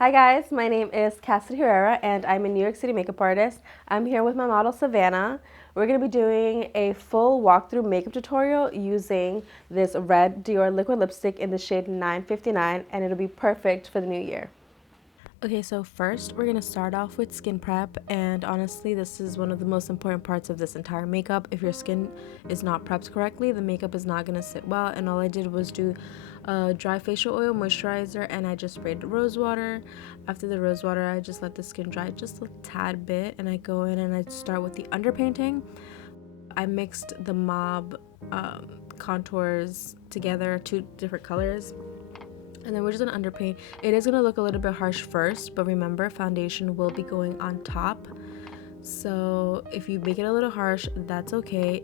Hi guys, my name is Cassidy Herrera and I'm a New York City makeup artist. I'm here with my model Savannah. We're going to be doing a full walkthrough makeup tutorial using this red Dior liquid lipstick in the shade 959, and it'll be perfect for the new year. Okay, so first we're gonna start off with skin prep, and honestly this is one of the most important parts of this entire makeup. If your skin is not prepped correctly, the makeup is not gonna sit well. And all I did was do a dry facial oil moisturizer, and I just sprayed rose water. After the rose water, I just let the skin dry just a tad bit, and I go in and I start with the underpainting. I mixed the mauve contours together, two different colors, and then we're just gonna underpaint. It is gonna look a little bit harsh first, but remember, foundation will be going on top. So if you make it a little harsh, that's okay.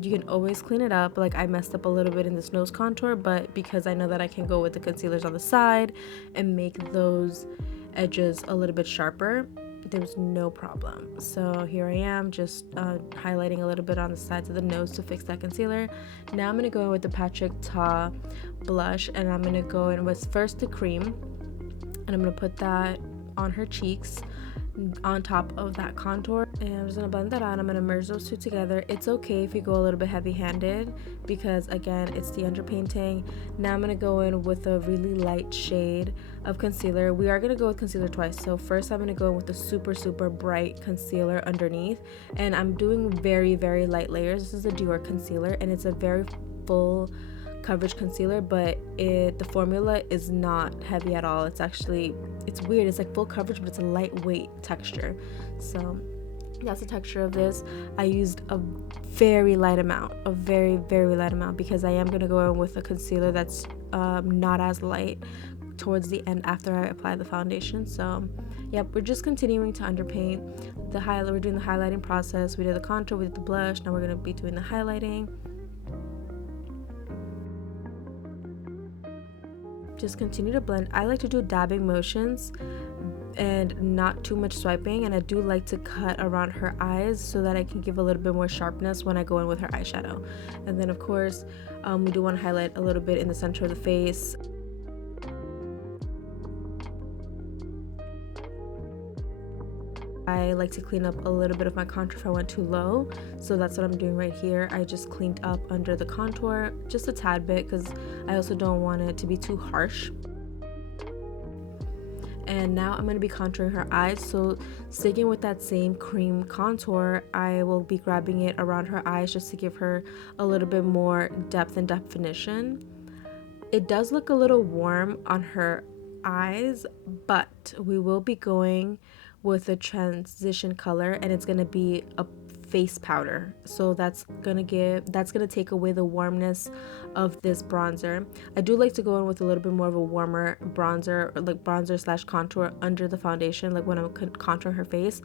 You can always clean it up. Like, I messed up a little bit in this nose contour, but because I know that I can go with the concealers on the side and make those edges a little bit sharper, there was no problem. So here I am, just highlighting a little bit on the sides of the nose to fix that concealer. Now I'm going to go in with the Patrick Ta blush, and I'm going to go in with first the cream, and I'm going to put that on her cheeks on top of that contour, and I'm just gonna blend that out. I'm gonna merge those two together. It's okay if you go a little bit heavy-handed because, again, it's the underpainting. Now I'm gonna go in with a really light shade of concealer. We are gonna go with concealer twice. So first I'm gonna go in with the super bright concealer underneath, and I'm doing very light layers. This is a Dior concealer, and it's a very full coverage concealer, but the formula is not heavy at all. It's weird. It's like full coverage, but it's a lightweight texture. So that's the texture of this. I used a very light amount, a very light amount, because I am going to go in with a concealer that's not as light towards the end after I apply the foundation. So yep, we're just continuing to underpaint. We're doing the highlighting process. We did the contour, we did the blush, now we're going to be doing the highlighting. Just continue to blend. I like to do dabbing motions and not too much swiping, and I do like to cut around her eyes so that I can give a little bit more sharpness when I go in with her eyeshadow. And then of course we do want to highlight a little bit in the center of the face. I like to clean up a little bit of my contour if I went too low, so that's what I'm doing right here. I just cleaned up under the contour just a tad bit because I also don't want it to be too harsh. And now I'm going to be contouring her eyes, so sticking with that same cream contour, I will be grabbing it around her eyes just to give her a little bit more depth and definition. It does look a little warm on her eyes, but we will be going with a transition color, and it's going to be a face powder, so that's gonna take away the warmness of this bronzer. I do like to go in with a little bit more of a warmer bronzer, or like bronzer slash contour under the foundation, like when I'm contouring her face,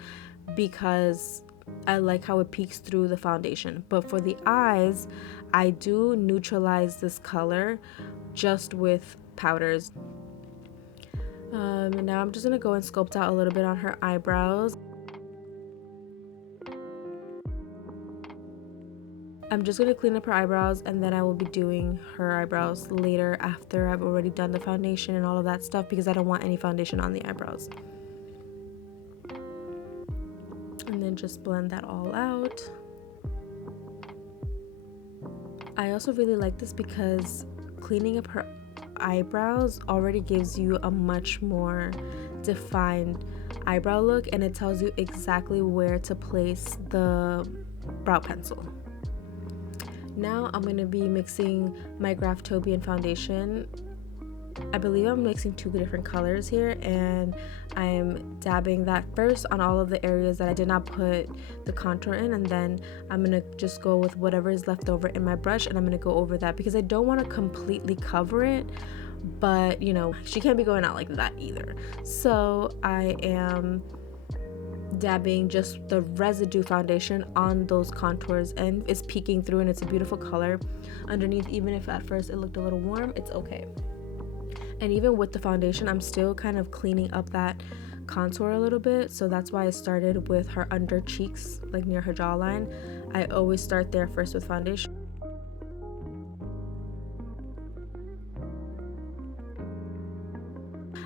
because I like how it peeks through the foundation. But for the eyes, I do neutralize this color just with powders. And now I'm just gonna go and sculpt out a little bit on her eyebrows. I'm just gonna clean up her eyebrows, and then I will be doing her eyebrows later after I've already done the foundation and all of that stuff, because I don't want any foundation on the eyebrows. And then just blend that all out. I also really like this because cleaning up her eyebrows already gives you a much more defined eyebrow look, and it tells you exactly where to place the brow pencil. Now I'm going to be mixing my Graftobian foundation. I believe I'm mixing two different colors here, and I'm dabbing that first on all of the areas that I did not put the contour in, and then I'm going to just go with whatever is left over in my brush, and I'm going to go over that because I don't want to completely cover it, but you know, she can't be going out like that either. So I am dabbing just the residue foundation on those contours, and it's peeking through, and it's a beautiful color underneath. Even if at first it looked a little warm, it's okay. And even with the foundation, I'm still kind of cleaning up that contour a little bit, so that's why I started with her under cheeks, like near her jawline. I always start there first with foundation.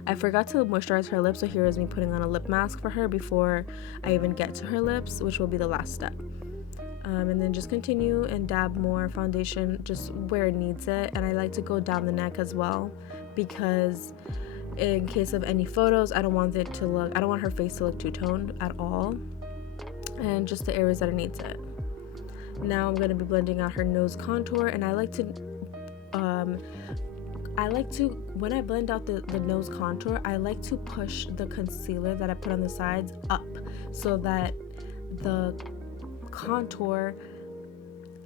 I forgot to moisturize her lips, so here is me putting on a lip mask for her before I even get to her lips, which will be the last step. And then just continue and dab more foundation just where it needs it. And I like to go down the neck as well, because in case of any photos, I don't want her face to look two-toned at all, and just the areas that it needs it. Now I'm going to be blending out her nose contour, and I like to when I blend out the nose contour, I like to push the concealer that I put on the sides up so that the contour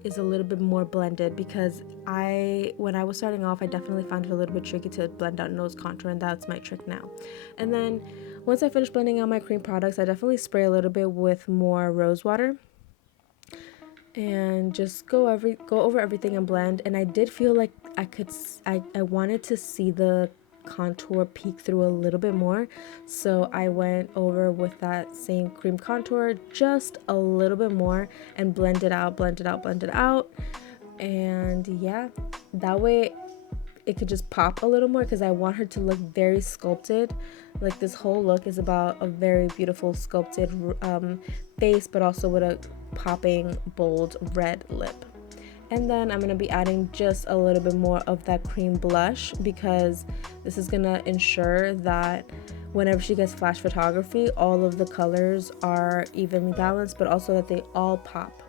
is a little bit more blended, because when I was starting off, I definitely found it a little bit tricky to blend out nose contour, and that's my trick now. And then once I finish blending out my cream products, I definitely spray a little bit with more rose water and just go over everything and blend. And I did feel like I wanted to see the contour peek through a little bit more, so I went over with that same cream contour just a little bit more and blend it out, and yeah, that way it could just pop a little more, because I want her to look very sculpted. Like, this whole look is about a very beautiful sculpted face, but also with a popping bold red lip. And then I'm going to be adding just a little bit more of that cream blush, because this is going to ensure that whenever she gets flash photography, all of the colors are evenly balanced, but also that they all pop.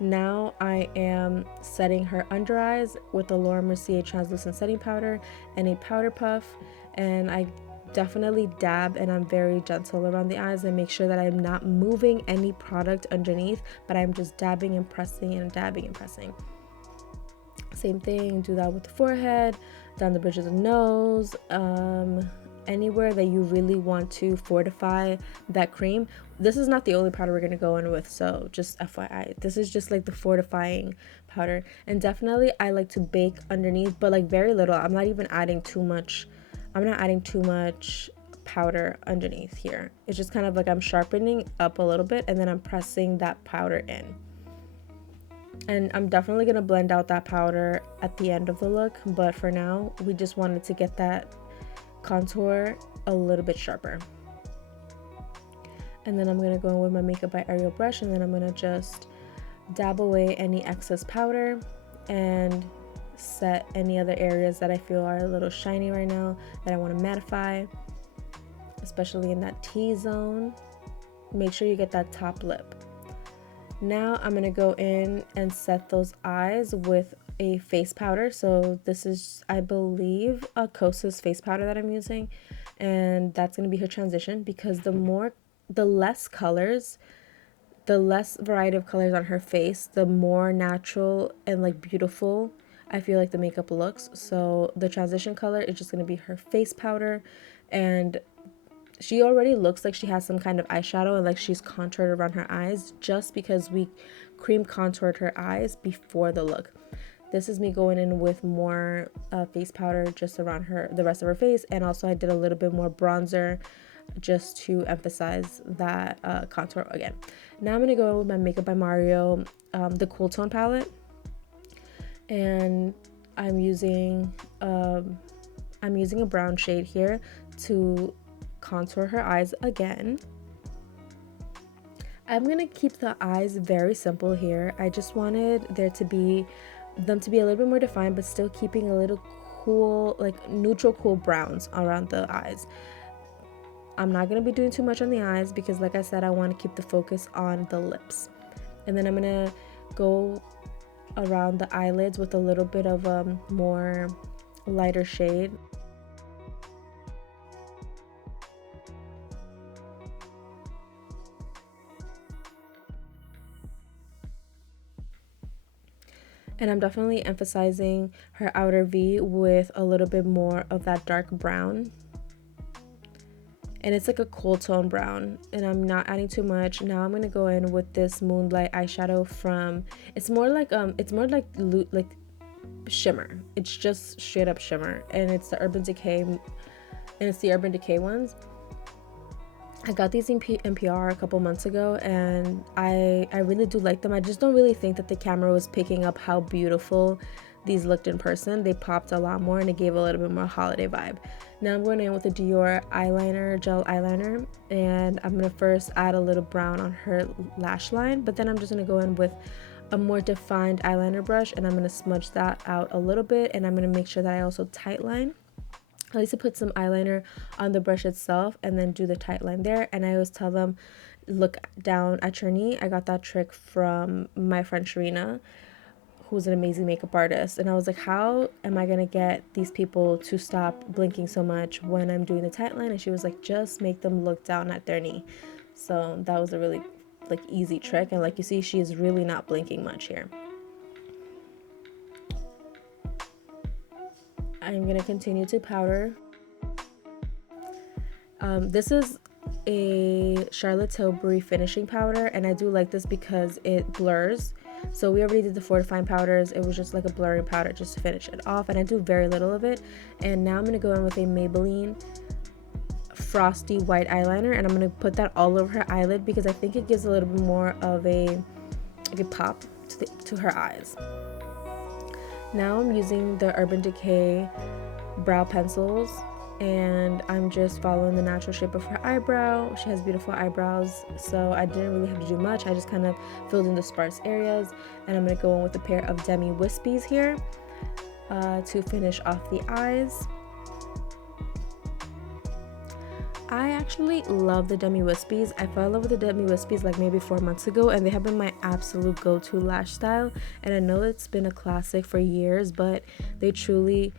Now I am setting her under eyes with the Laura Mercier translucent setting powder and a powder puff, and I definitely dab and I'm very gentle around the eyes and make sure that I'm not moving any product underneath, but I'm just dabbing and pressing and dabbing and pressing. Same thing, do that with the forehead, down the bridge of the nose, anywhere that you really want to fortify that cream. This is not the only powder we're going to go in with, so just FYI, this is just like the fortifying powder. And definitely I like to bake underneath, but like very little. I'm not adding too much powder underneath here. It's just kind of like I'm sharpening up a little bit, and then I'm pressing that powder in. And I'm definitely going to blend out that powder at the end of the look, but for now we just wanted to get that contour a little bit sharper. And then I'm going to go in with my Makeup by Ariel brush, and then I'm going to just dab away any excess powder and set any other areas that I feel are a little shiny right now that I want to mattify, especially in that T-zone. Make sure you get that top lip. Now I'm going to go in and set those eyes with a face powder. So this is, I believe, a Kosas face powder that I'm using, and that's going to be her transition, because the less variety of colors on her face, the more natural and like beautiful I feel like the makeup looks. So the transition color is just going to be her face powder, and she already looks like she has some kind of eyeshadow and like she's contoured around her eyes, just because we cream contoured her eyes before the look. This is me going in with more face powder just around the rest of her face, and also I did a little bit more bronzer just to emphasize that contour again. Now I'm going to go in with my Makeup by Mario, the Cool Tone palette, and I'm using a brown shade here to contour her eyes again. I'm going to keep the eyes very simple here. I just wanted them to be a little bit more defined, but still keeping a little cool, like neutral cool browns around the eyes. I'm not going to be doing too much on the eyes, because like I said, I want to keep the focus on the lips. And then I'm going to go around the eyelids with a little bit of a more lighter shade. And I'm definitely emphasizing her outer V with a little bit more of that dark brown. And it's like a cool tone brown, and I'm not adding too much. Now I'm gonna go in with this Moonlight eyeshadow from, it's more like shimmer. It's just straight up shimmer, and it's the Urban Decay ones. I got these in NPR a couple months ago, and I really do like them. I just don't really think that the camera was picking up how beautiful these looked in person, they popped a lot more and it gave a little bit more holiday vibe. Now I'm going in with a Dior eyeliner, gel eyeliner, and I'm going to first add a little brown on her lash line, but then I'm just going to go in with a more defined eyeliner brush and I'm going to smudge that out a little bit, and I'm going to make sure that I also tightline. I like to put some eyeliner on the brush itself and then do the tight line there. And I always tell them, look down at your knee. I got that trick from my friend Sharina, who's an amazing makeup artist. And I was like, how am I gonna get these people to stop blinking so much when I'm doing the tight line? And she was like, just make them look down at their knee. So that was a really like easy trick. And like you see, she is really not blinking much here. I'm going to continue to powder. This is a Charlotte Tilbury finishing powder, and I do like this because it blurs. So we already did the fortifying powders. It was just like a blurring powder just to finish it off, and I do very little of it. And now I'm going to go in with a Maybelline frosty white eyeliner, and I'm going to put that all over her eyelid because I think it gives a little bit more of a pop to her eyes. Now I'm using the Urban Decay brow pencils, and I'm just following the natural shape of her eyebrow. She has beautiful eyebrows, so I didn't really have to do much. I just kind of filled in the sparse areas, and I'm going to go in with a pair of Demi Wispies here to finish off the eyes. I actually love the Demi Wispies. I fell in love with the Demi Wispies like maybe 4 months ago, and they have been my absolute go-to lash style. And I know it's been a classic for years, but they truly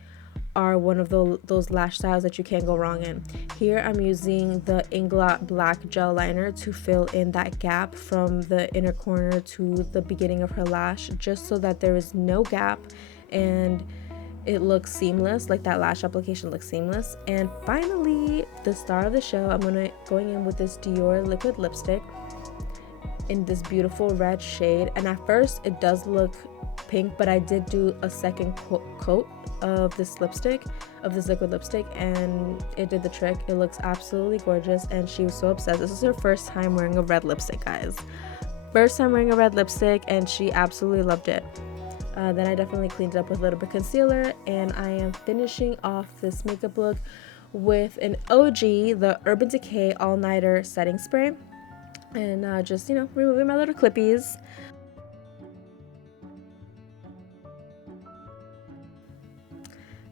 are one of those lash styles that you can't go wrong in. Here I'm using the Inglot Black Gel Liner to fill in that gap from the inner corner to the beginning of her lash, just so that there is no gap and it looks seamless, like that lash application looks seamless. And finally, the star of the show, I'm going in with this Dior liquid lipstick in this beautiful red shade. And at first it does look pink, but I did do a second coat of this liquid lipstick, and it did the trick. It looks absolutely gorgeous, and she was so obsessed. This is her first time wearing a red lipstick, guys. First time wearing a red lipstick, and she absolutely loved it. Then I definitely cleaned it up with a little bit of concealer, and I am finishing off this makeup look with an OG, the Urban Decay All Nighter Setting Spray, and just, removing my little clippies.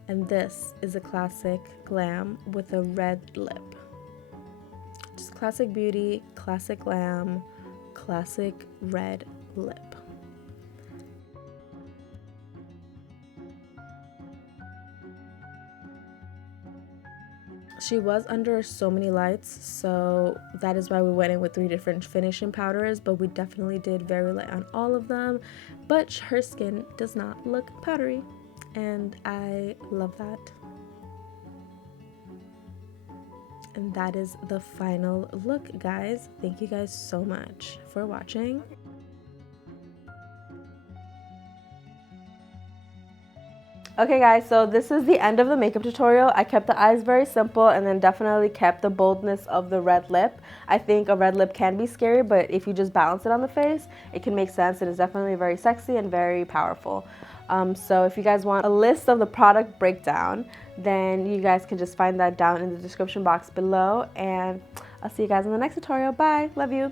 And this is a classic Glam with a red lip. Just classic beauty, classic Glam, classic red lip. She was under so many lights, so that is why we went in with 3 different finishing powders, but we definitely did very light on all of them. But her skin does not look powdery, and I love that. And that is the final look, guys. Thank you guys so much for watching. Okay guys, so this is the end of the makeup tutorial. I kept the eyes very simple and then definitely kept the boldness of the red lip. I think a red lip can be scary, but if you just balance it on the face, it can make sense, and it's definitely very sexy and very powerful. So if you guys want a list of the product breakdown, then you guys can just find that down in the description box below, and I'll see you guys in the next tutorial. Bye, love you.